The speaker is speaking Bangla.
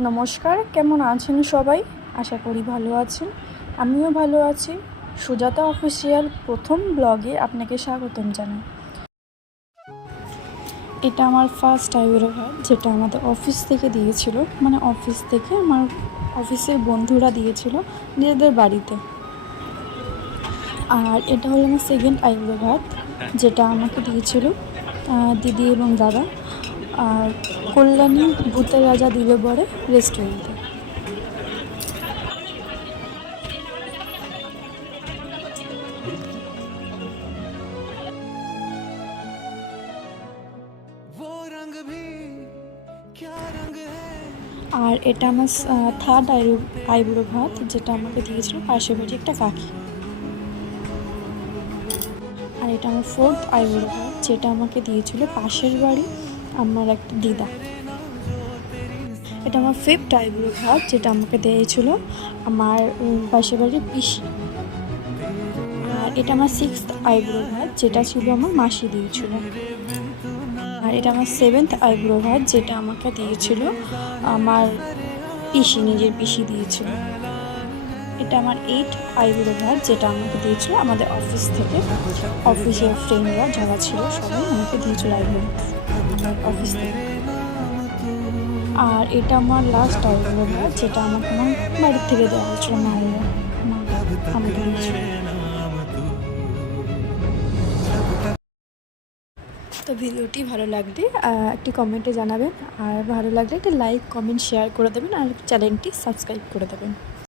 নমস্কার, কেমন আছেন সবাই? আশা করি ভালো আছেন। আমিও ভালো আছি। সুজাতা অফিসিয়াল প্রথম ব্লগে আপনাকে স্বাগতম জানাই। এটা আমার ফার্স্ট আইব্রো হেয়ার, যেটা আমাদের অফিস থেকে দিয়েছিল, মানে অফিস থেকে আমার অফিসের বন্ধুরা দিয়েছিল নিজেদের বাড়িতে। আর এটা হলো আমার সেকেন্ড আইব্রো হেয়ার, যেটা আমাকে দিয়েছিল দিদি এবং দাদা, আর কল্যাণী ভূতের রাজা দিলে বরে রেস্টুরেন্টে। আর এটা আমার থার্ড আইব্রো ভাত, যেটা আমাকে দিয়েছিল পাশের বাড়ি একটা কাকি। আর এটা আমার ফোর্থ আইব্রো ভাত, যেটা আমাকে দিয়েছিল পাশের বাড়ি আমার একটা দিদা। এটা আমার ফিফথ আইব্রো ভাত, যেটা আমাকে দিয়েছিল আমার পাশের বাড়ির পিসি। আর এটা আমার সিক্সথ আইব্রো ভাত, যেটা ছিল আমার মাসি দিয়েছিল। আর এটা আমার সেভেন্থ আইব্রো ভাত, যেটা আমাকে দিয়েছিল আমার পিসি, নিজের পিসি দিয়েছিল। এটা আমার এইট আইব্রো ভাত, যেটা আমাকে দিয়েছিল আমাদের অফিস থেকে, অফিসের ফ্রেন্ডরা যারা ছিল সবাই আমাকে দিয়েছিল আইব্রো ভাত অফিস থেকে। আর এটা আমার লাস্ট আইব্রো ভাত, যেটা আমাকে আমার বাড়ির থেকে দেওয়া হয়েছিল, মা আমাকে দিয়েছিল। তো ভিডিওটি ভালো লাগলে একটি কমেন্টে জানাবেন, আর ভালো লাগলে একটা লাইক, কমেন্ট, শেয়ার করে দেবেন, আর চ্যানেলটি সাবস্ক্রাইব করে দেবেন।